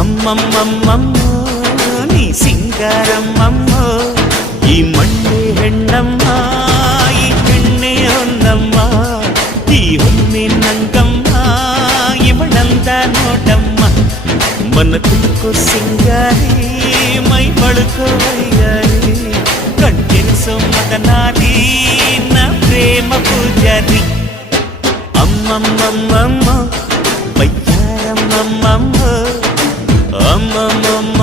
అమ్మమ్మమ్మమ్మో నీ సింగారమ్మమ్మో ఈ మಣ್ಣే ಹೆಣ್ಣಮ್ಮ ಈ ಹೆಣ್ಣೆ ಹೊನ್ನಮ್ಮ ಈ ಹೊನ್ನೆ ನಂಗಮ್ಮ ಇವಳಂದ ನೋಡಮ್ಮ మన ತುಳುಕೋ సింగారి మై పడుకో వయ్యారి కంటెరిసో మదనారి నా ప్రేమ పూజారి అమ్మమ్మమ్మమ్మో వయ్యారమ్మమ్మమ్మో అమ్మమ్మమ్మ